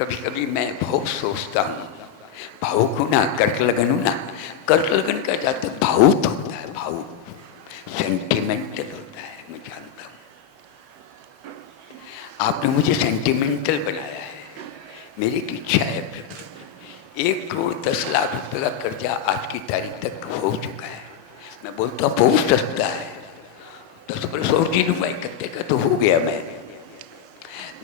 कभी कभी मैं बहुत सोचता हूँ, भावुक हूँ ना, कर्क लगन हूँ ना। कर्क लगन का जाता भावुक होता है, भावुक सेंटिमेंटल होता है, मैं जानता हूँ। आपने मुझे सेंटिमेंटल बनाया है। मेरी एक इच्छा है, 1,10,00,000 रुपये का कर्जा आज की तारीख तक हो चुका है। मैं बोलता हूँ बहुत सस्ता है, 10% इकट्ठे का तो हो गया। मैं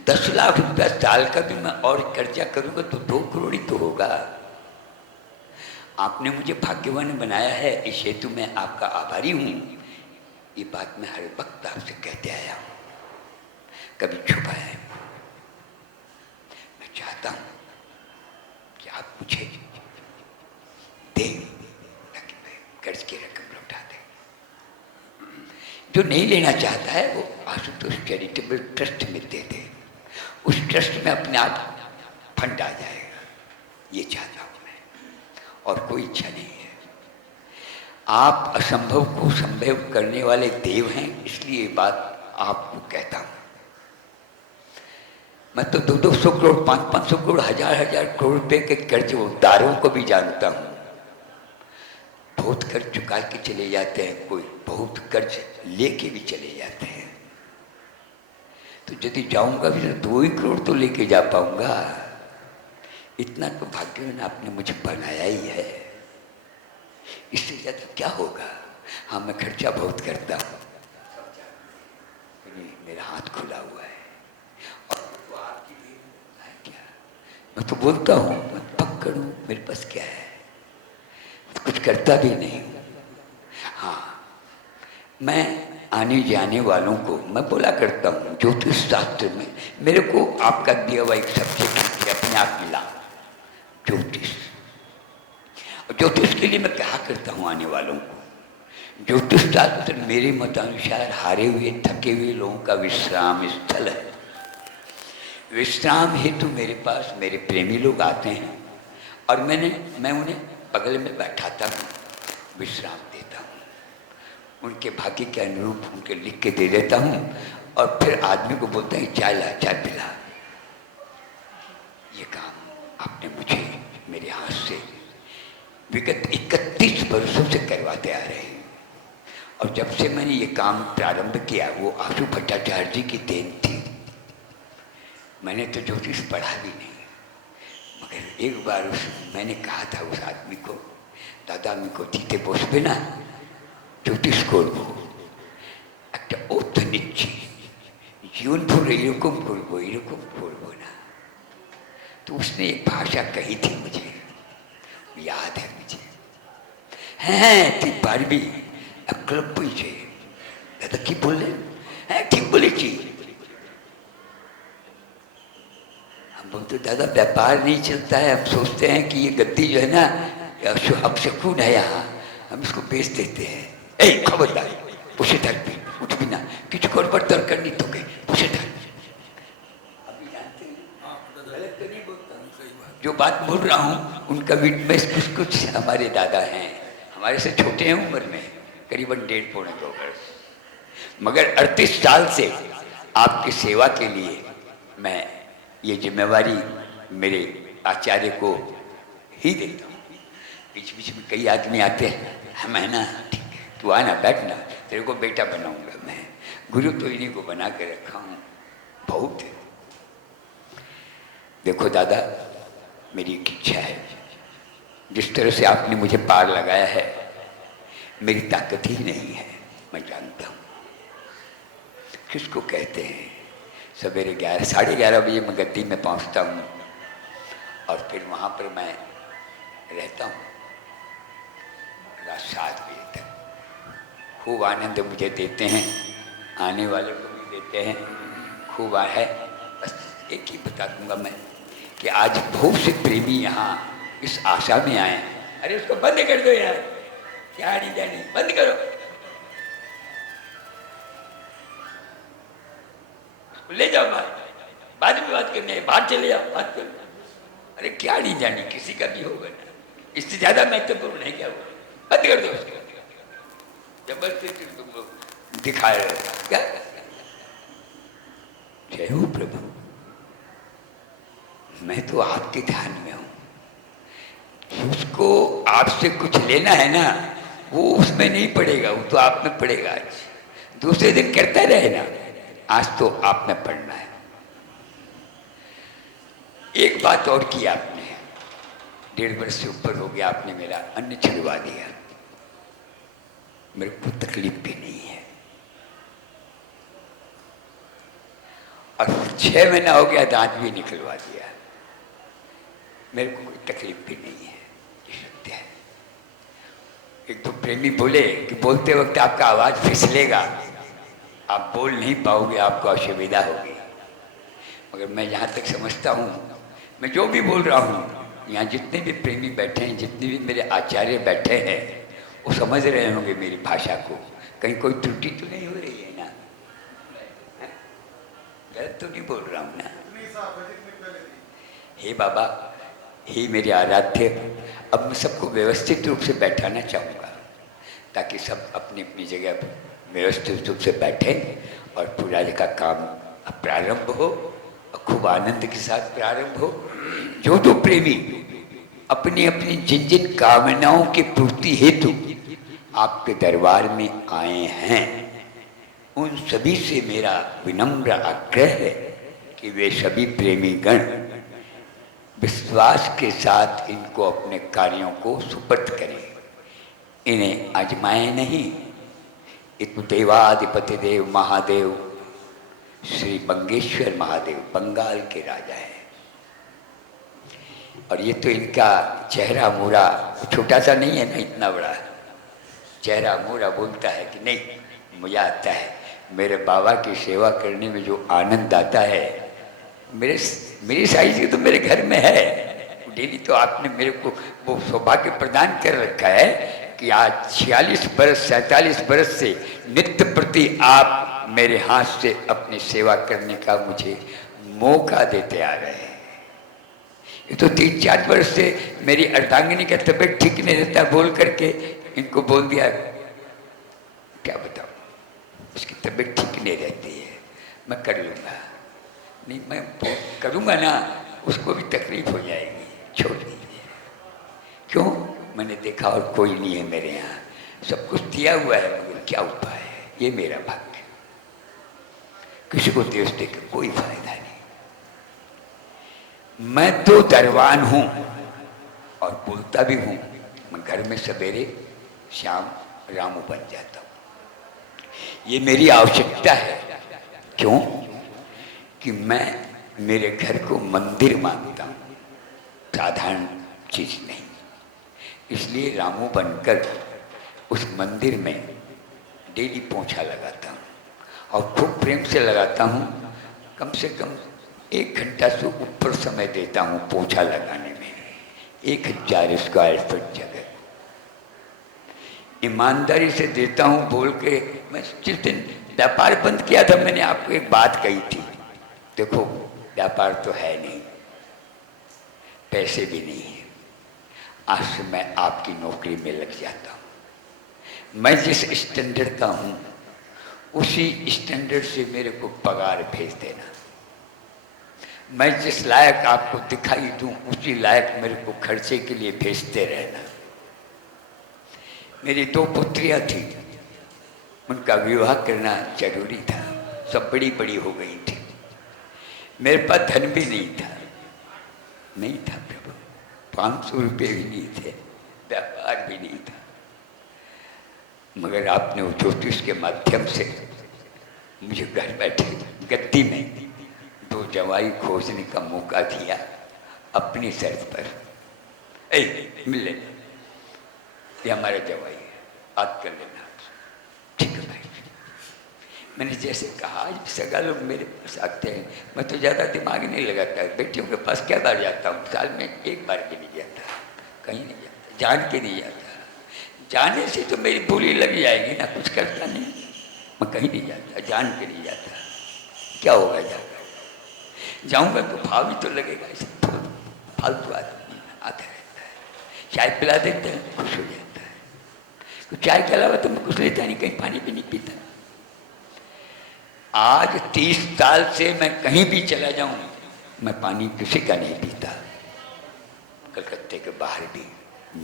10,00,000 रुपया साल का भी मैं और कर्जा करूँगा तो 2 करोड़ ही तो होगा। आपने मुझे भाग्यवान बनाया है, इस हेतु मैं आपका आभारी हूँ। ये बात मैं हर वक्त आपसे कहते आया हूँ, कभी छुपाया है। मैं चाहता हूँ कि आप मुझे दें ताकि मैं कर्ज की रकम लौटा दें। जो नहीं लेना चाहता है वो आशुतोष चैरिटेबल ट्रस्ट में दे दे, उस ट्रस्ट में अपने आप फंड आ जाएगा। ये चाहता हूँ मैं, और कोई इच्छा नहीं है। आप असंभव को संभव करने वाले देव हैं, इसलिए ये बात आपको कहता हूँ। मैं तो 200 करोड़ 500 करोड़ 1000 करोड़ रुपए के कर्जदारों को भी जानता हूँ। बहुत कर्ज चुका के चले जाते हैं, कोई बहुत कर्ज लेके भी चले जाते हैं। तो यदि जाऊंगा भी तो 2 ही करोड़ तो लेके जा पाऊंगा। इतना तो भाग्यवान आपने मुझे बनाया ही है, इससे ज्यादा क्या होगा। हाँ, मैं खर्चा बहुत करता हूँ, मेरा हाथ खुला हुआ है। और वो आपके लिए है क्या? मैं तो बोलता हूँ मैं पक्कड़ हूँ, मेरे पास क्या है, कुछ करता भी नहीं हूँ। हाँ, मैं आने जाने वालों को मैं बोला करता हूँ, ज्योतिष शास्त्र में मेरे को आपका दिया हुआ एक सब्जेक्ट अपने आप मिला, ज्योतिष। और ज्योतिष के लिए मैं कहा करता हूँ आने वालों को, ज्योतिष शास्त्र मेरे मतानुसार हारे हुए थके हुए लोगों का विश्राम स्थल है। विश्राम हेतु मेरे पास मेरे प्रेमी लोग आते हैं और मैं उन्हें बगल में बैठाता हूँ, विश्राम देता हूँ, उनके भाग्य के अनुरूप उनके लिख के दे देता हूँ। और फिर आदमी को बोलता है चाय ला, चाय पिला। ये काम आपने मुझे मेरे हाथ से विगत 31 वर्षों से करवाते आ रहे हैं। और जब से मैंने ये काम प्रारंभ किया वो आशु भट्टाचार्य जी की देन थी। मैंने तो ज्योतिष पढ़ा भी नहीं, मगर एक बार मैंने कहा था उस आदमी को, दादा मेरे को जीते बसबे ना ज्योतिष করব, একটা অর্থ নিচ্ছি, जीवन भर एरकम करबो ना। तो उसने एक भाषा कही थी, मुझे याद है, मुझे হ্যাঁ তুই পারবি, ক্লাব বইছে। দাদা কি বললেন? হ্যাঁ ঠিক বলেছি। हम बोलते दादा व्यापार नहीं चलता है, हम सोचते हैं कि ये गद्दी जो है ना अपशकुन है, यहाँ हम इसको बेच देते हैं। ए खबरदार, बसे থাকবি, उठबी ना, কিছু করবার দরকার নেই তোকে, बसे থাক। जो बात बोल रहा हूँ उनका विटनेस कुछ हमारे दादा हैं, हमारे से छोटे हैं उम्र में, करीबन 1.5-2 वर्ष। मगर 38 साल से आपकी सेवा के लिए मैं ये जिम्मेवारी मेरे आचार्य को ही देता हूँ। बीच बीच में कई आदमी आते हैं, हम है ना, ठीक है तू आना बैठना, तेरे को बेटा बनाऊंगा मैं। गुरु तो इन्हीं को बना के रखा हूँ, बहुत है। देखो दादा, मेरी एक इच्छा है, जिस तरह से आपने मुझे पार लगाया है मेरी ताकत ही नहीं है, मैं जानता हूँ। किसको कहते हैं, सवेरे 11-11:30 बजे मैं गद्दी में पहुँचता हूँ और फिर वहाँ पर मैं रहता हूँ रात 7 बजे तक। खूब आनंद मुझे देते हैं, आने वाले को भी देते हैं, खूब है। बस एक ही बता दूंगा मैं कि आज बहुत से प्रेमी यहाँ इस आशा में आए। अरे उसको बंद कर दो यार, क्या नहीं जानी, बंद करो, ले जाओ बाद में बात करनी है, बाहर चले जाओ बात कर। अरे क्या नहीं जानी, किसी का भी होगा ना, इससे ज्यादा महत्वपूर्ण है क्या? बंद कर दो उसको, जबरदस्ती तुम दिखा रहे हो क्या? जय हो प्रभु। मैं तो आपके ध्यान में हूँ। उसको आपसे कुछ लेना है ना, वो उसमें नहीं पड़ेगा, वो तो आप में पड़ेगा। आज दूसरे दिन करता रहे ना, आज तो आप में पड़ना है। एक बात और की आपने, 1.5 वर्ष से ऊपर हो गया, आपने मेरा अन्न छिड़वा दिया। मेरे को तकलीफ भी नहीं है, और 6 महीना हो गया दांत भी निकलवा दिया, मेरे को कोई तकलीफ भी नहीं है। ये सत्य है। एक तो प्रेमी बोले कि बोलते वक्त आपका आवाज फिसलेगा, आप बोल नहीं पाओगे, आपको असुविधा होगी। मगर मैं जहाँ तक समझता हूँ, मैं जो भी बोल रहा हूँ, यहाँ जितने भी प्रेमी बैठे हैं, जितने भी मेरे आचार्य बैठे हैं, वो समझ रहे होंगे मेरी भाषा को। कहीं कोई त्रुटि तो नहीं हो रही है ना? गलत तो नहीं बोल रहा हूँ ना? हे बाबा, हे मेरे आराध्य, अब मैं सबको व्यवस्थित रूप से बैठाना चाहूँगा, ताकि सब अपनी अपनी जगह व्यवस्थित रूप से बैठे और पूजा का काम प्रारंभ हो, और खूब आनंद के साथ प्रारंभ हो। जो जो प्रेमी अपनी अपनी जिन जिन कामनाओं की पूर्ति हेतु आपके दरबार में आए हैं, उन सभी से मेरा विनम्र आग्रह है कि वे सभी प्रेमी गण विश्वास के साथ इनको अपने कार्यों को सुपर्द करें, इन्हें आजमाएं नहीं। इत देवाधिपति देव महादेव श्री बंगेश्वर महादेव बंगाल के राजा हैं, और ये तो इनका चेहरा मूरा छोटा सा नहीं है ना, इतना बड़ा चेहरा मूरा बोलता है कि नहीं, मुझे आता है मेरे बाबा की सेवा करने में जो आनंद आता है, मेरी साइज की तो मेरे घर में है डेली। तो आपने मेरे को वो सौभाग्य प्रदान कर रखा है कि आज 46 बरस 47 बरस से नित्य प्रति आप मेरे हाथ से अपनी सेवा करने का मुझे मौका देते आ रहे हैं। ये तो 3-4 वर्ष से मेरी अर्धांगिनी का तबीयत ठीक नहीं रहता, बोल करके इनको बोल दिया, क्या बताऊं, उसकी तबीयत ठीक नहीं रहती है, मैं कर लूँगा। नहीं, मैं करूँगा ना, उसको भी तकलीफ हो जाएगी, छोड़ दीजिए। क्यों? मैंने देखा और कोई नहीं है मेरे यहाँ, सब कुछ दिया हुआ है, मगर क्या उपाय है? ये मेरा भाग्य। किसी को देश देकर कोई फायदा नहीं। मैं तो दरबान हूँ और बोलता भी हूँ। मैं घर में सवेरे शाम रामू बन जाता हूँ, ये मेरी आवश्यकता है। क्यों? कि मैं मेरे घर को मंदिर मानता हूँ, साधारण चीज नहीं। इसलिए रामू बनकर उस मंदिर में डेली पोंछा लगाता हूँ, और खूब प्रेम से लगाता हूँ। कम से कम 1 घंटा से ऊपर समय देता हूँ पोंछा लगाने में। 1000 स्क्वायर फीट जगह ईमानदारी से देता हूँ, बोल के। मैं जिस दिन व्यापार बंद किया था, मैंने आपको एक बात कही थी, देखो व्यापार तो है नहीं, पैसे भी नहीं है, आज से मैं आपकी नौकरी में लग जाता हूँ। मैं जिस स्टैंडर्ड का हूँ, उसी स्टैंडर्ड से मेरे को पगार भेज देना। मैं जिस लायक आपको दिखाई दूँ, उसी लायक मेरे को खर्चे के लिए भेजते रहना। मेरी 2 पुत्रियाँ थी, उनका विवाह करना जरूरी था, सब बड़ी बड़ी हो गई थी। मेरे पास धन भी नहीं था प्रभु, 500 रुपये भी नहीं थे, व्यापार भी नहीं था। मगर आपने वो ज्योतिष के माध्यम से मुझे घर बैठे गद्दी में 2 जवाई खोजने का मौका दिया, अपनी शर्त पर। मिल लेना, ये हमारा जवाई है, बात कर लेना। ठीक है भाई। मैंने जैसे कहा, सगा लोग मेरे पास आते हैं, मैं तो ज़्यादा दिमाग नहीं लगाता, बेटियों के पास क्या बार जाता हूँ, साल में 1 बार भी नहीं जाता, कहीं नहीं जाता, जान के नहीं जाता। जाने से तो मेरी बोली लग जाएगी ना, कुछ करता नहीं, मैं कहीं नहीं जाता, जान के नहीं जाता। क्या होगा जाकर? जाऊँगा तो भाव ही तो लगेगा, इसे फालतू आदमी आता रहता है, चाय पिला देते हैं, खुश हो जाता है। तो चाय के अलावा तो मैं कुछ लेता नहीं, कहीं पानी भी नहीं पीता। आज 30 साल से मैं कहीं भी चला जाऊं, मैं पानी किसी का नहीं पीता। कलकत्ते के बाहर भी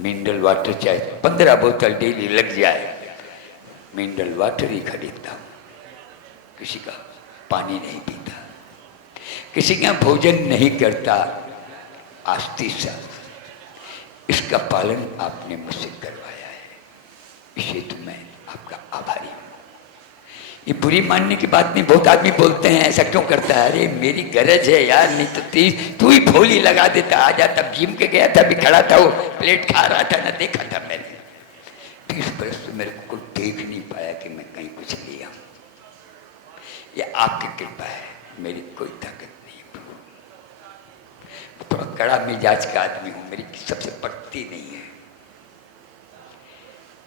मिनरल वाटर चाहे 15 बोतल डेली लग जाए, मिनरल वाटर ही खरीदता हूँ। किसी का पानी नहीं पीता, किसी का भोजन नहीं करता आस्ती सा। इसका पालन आपने मुझसे करवाया है, इसे तो मैं आपका आभारी हूँ। ये बुरी मानने की बात नहीं, बहुत आदमी बोलते हैं ऐसा क्यों करता है। अरे मेरी गरज है यार, नहीं तो तू ही भोली लगा देता। आ जा, तब जिम के गया था, भी खड़ा था, वो प्लेट खा रहा था ना, देखा था मैंने। 30 बरस तो मेरे को देख नहीं पाया कि मैं कहीं कुछ लिया हूँ। ये आपकी कृपा है, मेरी कोई ताकत नहीं। थोड़ा कड़ा मिजाज का आदमी हूँ, मेरी सबसे पड़ती नहीं है।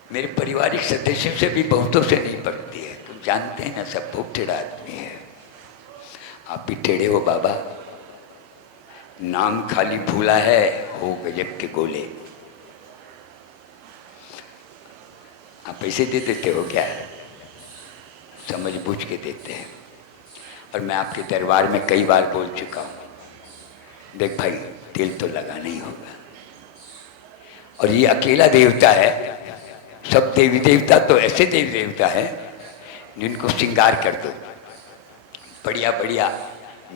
मेरे पारिवारिक सदस्यों से भी बहुतों से नहीं पड़ती है। तुम जानते हैं ना, सब बहुत टेढ़ा आदमी है। आप भी टेढ़े हो बाबा, नाम खाली भूला है, हो गजब के गोले। आप पैसे दे देते हो क्या? समझ बूझ के देते हैं। और मैं आपके दरबार में कई बार बोल चुका हूँ, देख भाई दिल तो लगा नहीं होगा। और ये अकेला देवता है, सब देवी देवता तो ऐसे देवी देवता है जिनको श्रृंगार कर दो, बढ़िया बढ़िया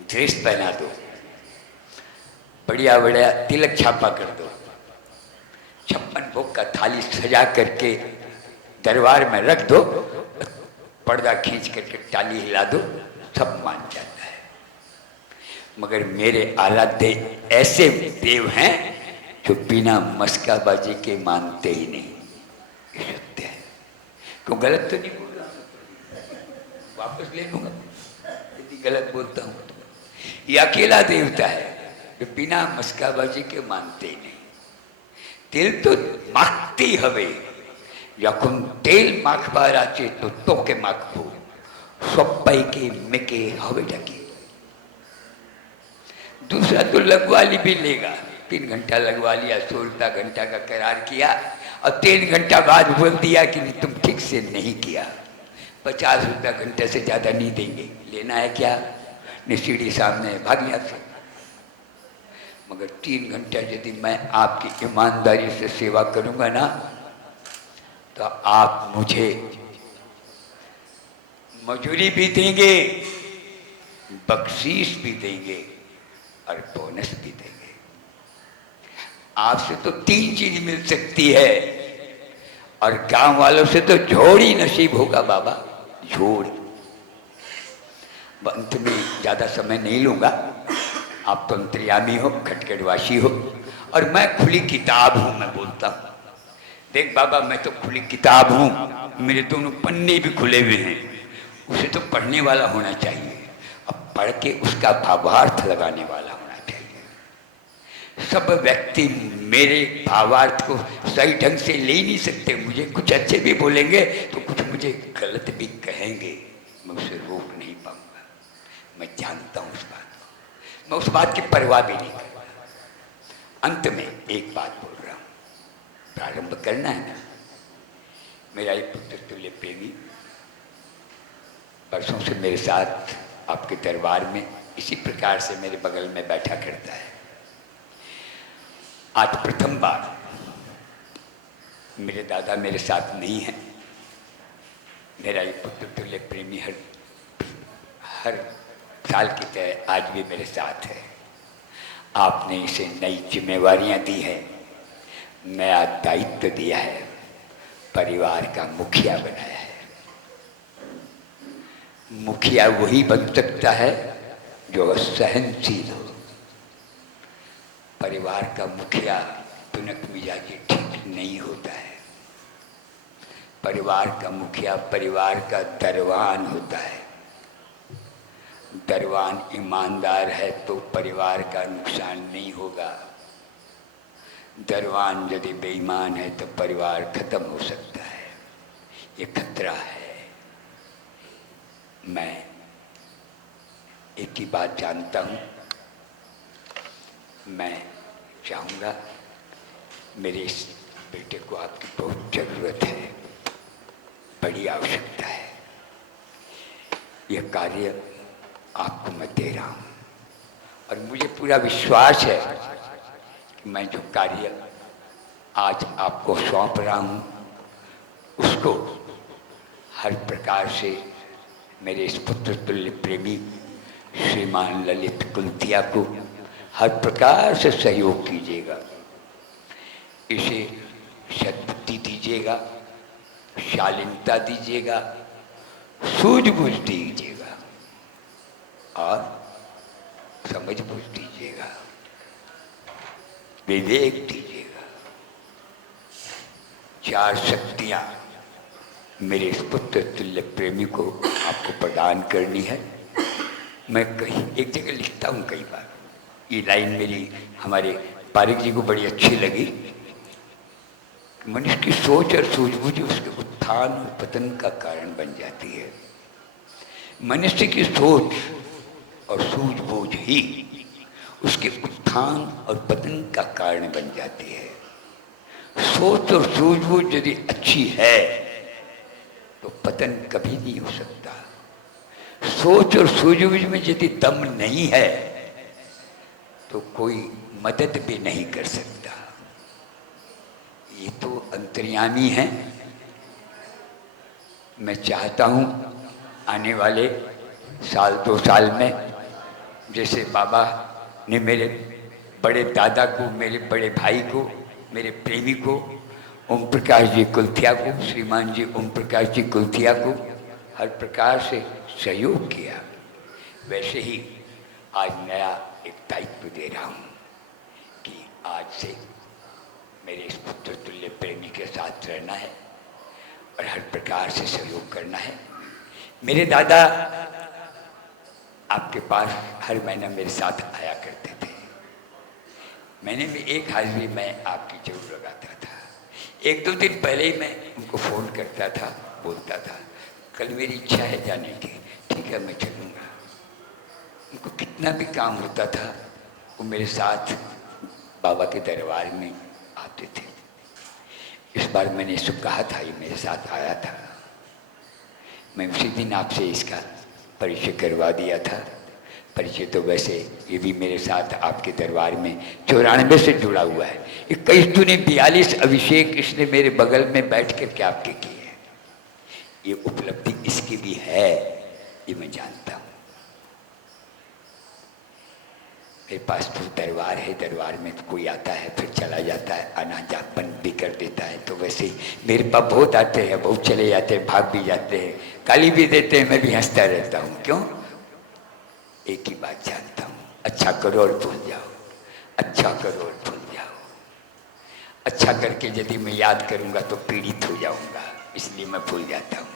ड्रेस पहना दो, बढ़िया बढ़िया तिलक छापा कर दो, 56 भोग का थाली सजा करके दरबार में रख दो, पर्दा खींच करके ताली हिला दो, सब मान जाता है। मगर मेरे आराध्य ऐसे देव हैं जो बिना मस्काबाजी के मानते ही नहीं। ये सत्य है। क्यों गलत तो नहीं बोल रहा, वापस ले लूंगा यदि गलत बोलता हूं तो। ये अकेला देवता है जो बिना मस्काबाजी के मानते ही नहीं। तेल तो माखती हवे, यखुन तेल माखबार आचे तो के माखबो, सप्पाई के मेके हवे ढकी। दूसरा तो लगवा ली भी लेगा, 3 घंटा लगवा लिया, 16 घंटा का करार किया और 3 घंटा बाद बोल दिया कि नहीं तुम ठीक से नहीं किया, 50 रुपया घंटे से ज़्यादा नहीं देंगे। लेना है क्या? नहीं, सीढ़ी सामने भाग गया था। मगर 3 घंटा यदि मैं आपकी ईमानदारी से सेवा करूंगा ना, तो आप मुझे मजूरी भी देंगे, बख्शीश भी देंगे और बोनस भी देंगे। आपसे तो 3 चीज मिल सकती है और गांव वालों से तो झोड़ ही नसीब होगा बाबा, झोड़। अंत में ज्यादा समय नहीं लूंगा, आप तो अंतर्यामी हो, खटखटवासी हो और मैं खुली किताब हूं। मैं बोलता हूं, देख बाबा मैं तो खुली किताब हूं, मेरे दोनों पन्ने भी खुले हुए हैं। उसे तो पढ़ने वाला होना चाहिए, अब पढ़ के उसका भावार्थ लगाने वाला होना चाहिए। सब व्यक्ति मेरे भावार्थ को सही ढंग से ले नहीं सकते। मुझे कुछ अच्छे भी बोलेंगे तो कुछ मुझे गलत भी कहेंगे, मैं उसे रोक नहीं पाऊंगा। मैं जानता हूं उस बात को, मैं उस बात की परवाह भी नहीं करता। अंत में एक बात बोल रहा हूं, प्रारंभ करना है ना। मेरा एक पुत्र तुल्य प्रेमी वर्षों से मेरे साथ आपके दरबार में इसी प्रकार से मेरे बगल में बैठा करता है। आज प्रथम बार मेरे दादा मेरे साथ नहीं है। मेरा ये पुत्र तुल्य प्रेमी हर साल की तरह आज भी मेरे साथ है। आपने इसे नई जिम्मेवारियां दी है, नया दायित्व दिया है, परिवार का मुखिया बनाया है। मुखिया वही बन सकता है जो सहनशील हो। परिवार का मुखिया तुनक मिजाजी ठीक नहीं होता है। परिवार का मुखिया परिवार का दरवान होता है। दरवान ईमानदार है तो परिवार का नुकसान नहीं होगा। दरवान यदि बेईमान है तो परिवार खत्म हो सकता है। ये खतरा है। मैं एक ही बात जानता हूँ, मैं चाहूँगा मेरे इस बेटे को आपकी बहुत ज़रूरत है, बड़ी आवश्यकता है। यह कार्य आपको मैं दे रहा हूँ और मुझे पूरा विश्वास है कि मैं जो कार्य आज आपको सौंप रहा हूँ उसको हर प्रकार से मेरे इस पुत्र तुल्य प्रेमी श्रीमान ललित कुलतिया को हर प्रकार से सहयोग कीजिएगा, इसे सद्बुद्धि दीजिएगा, शालीनता दीजिएगा, सूझबूझ दीजिएगा और समझबूझ दीजिएगा, विवेक दीजिएगा। चार शक्तियां मेरे इस पुत्र तुल्य प्रेमी को आपको प्रदान करनी है। मैं कहीं एक जगह लिखता हूँ कई बार, ये लाइन मेरी हमारे पारिक जी को बड़ी अच्छी लगी। मनुष्य की सोच और सूझबूझ उसके उत्थान और पतन का कारण बन जाती है। मनुष्य की सोच और सूझबूझ ही उसके उत्थान और पतन का कारण बन जाती है। सोच और सूझबूझ यदि अच्छी है तो पतन कभी नहीं हो सकता। सोच और सूझबूझ में यदि दम नहीं है तो कोई मदद भी नहीं कर सकता। ये तो अंतर्यामी है। मैं चाहता हूँ आने वाले साल 2 साल में जैसे बाबा ने मेरे बड़े दादा को, मेरे बड़े भाई को, मेरे प्रेमी को ओम प्रकाश जी कुलथिया को, श्रीमान जी ओम प्रकाश जी कुलथिया को हर प्रकार से सहयोग किया, वैसे ही आज नया एक दायित्व दे रहा हूँ कि आज से मेरे इस पुत्र तुल्य प्रेमी के साथ रहना है और हर प्रकार से सहयोग करना है। मेरे दादा आपके पास हर महीना मेरे साथ आया करते थे। महीने में एक हाजिरी मैं आपकी जरूर लगाता था। 1-2 दिन पहले ही मैं उनको फ़ोन करता था, बोलता था कल मेरी इच्छा है जाने की, ठीक है मैं चलूँगा। उनको कितना भी काम होता था वो मेरे साथ बाबा के दरबार में आते थे। इस बार मैंने इसको कहा था, ये मेरे साथ आया था। मैं उसी दिन आपसे इसका परिचय करवा दिया था। परिचय तो वैसे ये भी मेरे साथ आपके दरबार में 94 से जुड़ा हुआ है। 21 दूनी 42 अभिषेक इसने मेरे बगल में बैठ कर के आपके किए। ये उपलब्धि इसकी भी है, ये मैं जानता हूँ। मेरे पास तो दरबार है, दरबार में तो कोई आता है फिर चला जाता है, अनाजापन भी कर देता है। तो वैसे ही मेरे पास बहुत आते हैं, बहुत चले जाते हैं, भाग भी जाते हैं, गाली भी देते हैं, मैं भी हंसता रहता हूँ। क्यों? एक ही बात जानता हूँ, अच्छा करो और भूल जाओ, अच्छा करो और भूल जाओ। अच्छा करके यदि मैं याद करूँगा तो पीड़ित हो जाऊँगा, इसलिए मैं भूल जाता हूँ।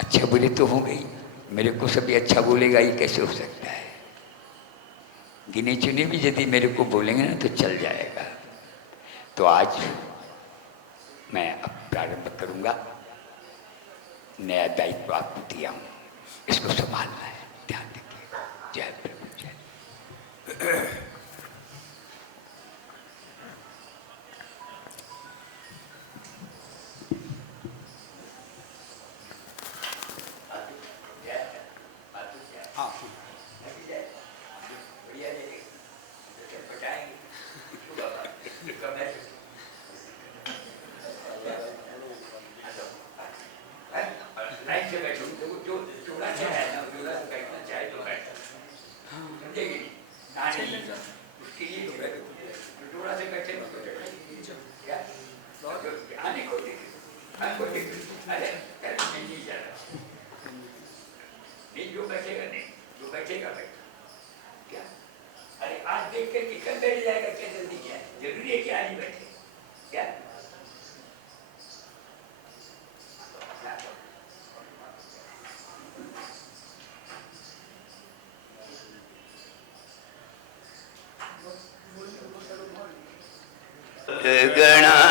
अच्छा बोले तो हो गई, मेरे को सभी अच्छा बोलेगा ये कैसे हो सकता है? गिने चुने भी यदि मेरे को बोलेंगे ना तो चल जाएगा। तो आज मैं अब प्रारंभ करूँगा, नया दायित्व आपको दिया हूँ, इसको संभालना है, ध्यान रखिए। जय प्रभु जय।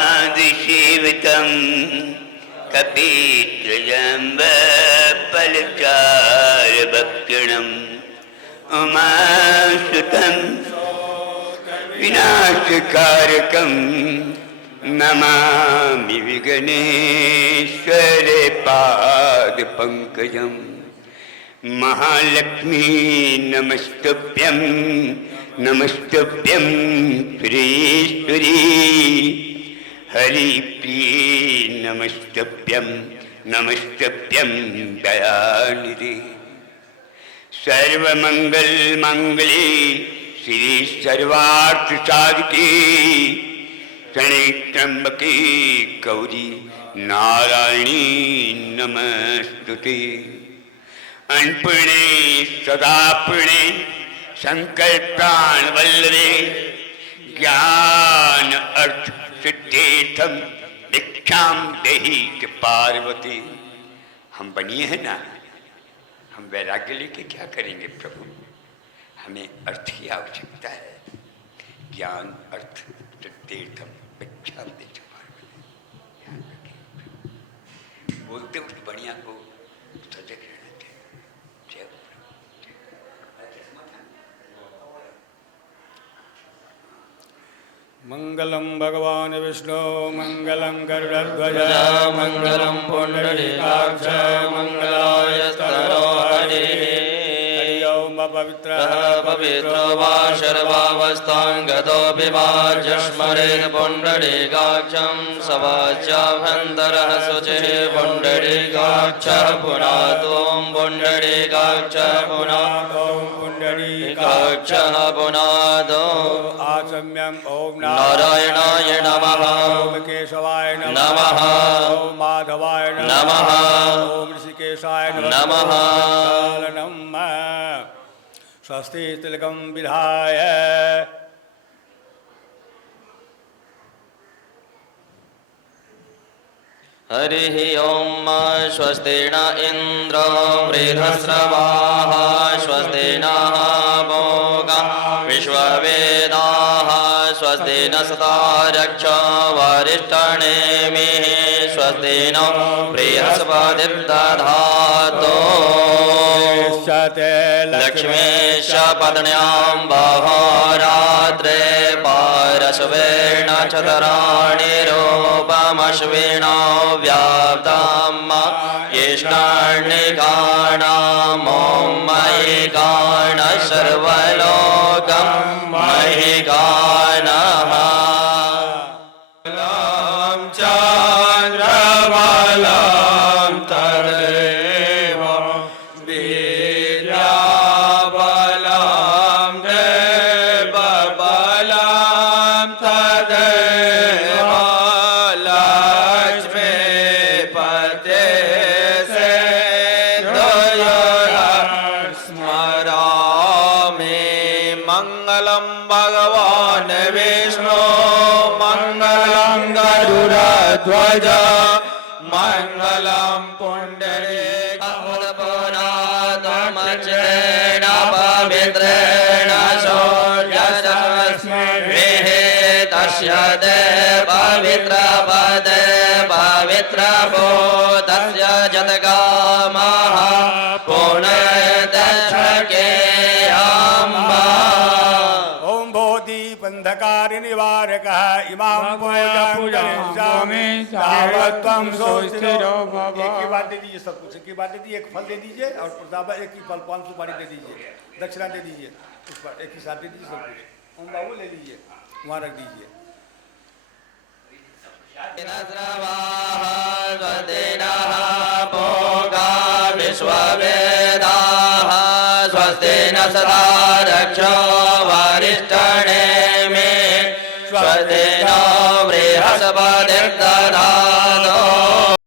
गणादिसेवितं कपीन्द्रजम्बफलचारुभक्षणम् उमासुतं विनाशकारकं नमामि विघ्नेश्वरपादपङ्कजम्। महालक्ष्मी नमस्तुभ्यं नमस्तुभ्यं सुरेश्वरी हरिप्रिये नमस्तुभ्यं नमस्तुभ्यं दयानिधे सर्वमंगल मंगले श्री सर्वार्थ साधिके शरण्ये त्र्यंबके गौरी नारायणी नमस्तुते अन्नपूर्णे सदापूर्णे संकल्पान वल्लभे ज्ञान अर्थ सिद्धेथम भिक्षाम देहि के पार्वती। हम बनिए हैं ना, हम वैराग्य लेके क्या करेंगे प्रभु, हमें अर्थ की आवश्यकता है। ज्ञान अर्थ सिद्धेथम भिक्षाम देहि पार्वती। बोलते उठ बढ़िया को सजग रहना चाहिए। जय मंगलम भगवान विष्णु मंगलम गरुड़ध्वज मंगलम पुंडरीकाक्ष मंगलायस्तनो हरिः। हरि ओम पवित्रः पवित्रो वा सर्वावस्थांगतोऽपि वाचस्मरेत् पुंडरीकाक्षं सवाच्याभ्यन्तरः शुचिः पुंडरीकाक्षः पुनातों पुंडरीकाक्षः पुनातों पुंडरीकाक्षः पुनातो आचम्यं ओम नारायणाय नमः ओम केशवाय नमः ओम माधवाय नमः ओम ऋषिकेशाय नमः। स्वस्ति तिलकं विधाय हरिः ओम स्वस्ति न इंद्रो वृद्धश्रवाः स्वस्ति नः भोगा विश्ववेदाः स्वस्ति न सदारक्षो वरिष्ठनेमिः स्वस्ति नो बृहस्पतिर्दधातु लक्ष्मीश पत्न्यां बहोरात्रे पारश्वेण चतुराणि रूपमश्विनो व्याप्तम् येष्णान्निगाणामों मयि गाण सर्वलोकं मयि गानः। चन्द्रबलं तदेव वीर्यबलं देवबलं तदेव लक्ष्मीपते स्मरामि। मंगलं भगवान् विष्णु मंगलं गरुड़ध्वज मंगलं पुण्डरीकाक्षेण पवित्रेण शौर्यस्मिः तस्य ते पवित्र पदे पवित्र भूतस्य जतगामः पुनर्दक्षकेयम्बा। ओम बोधि बंधकार निवारकः इमां पूजयामि तावत्त्वं सुस्थिरो भव। एक ही बात दे दीजिए, सब कुछ एक ही बात दे दीजिए, एक फल दे दीजिए और प्रसाद एक ही फल 5 सुपारी दे दीजिए, दक्षिणा दे दीजिए, उस पर एक ही साथ दे दीजिए सब कुछ। ओम बाबू ले लीजिए, वहाँ रख दीजिए। विश्ववेदाः स्वस्ति न सदा रक्षो वरिष्ठनेमिः स्वस्ति नो बृहस्पतिर्दधातु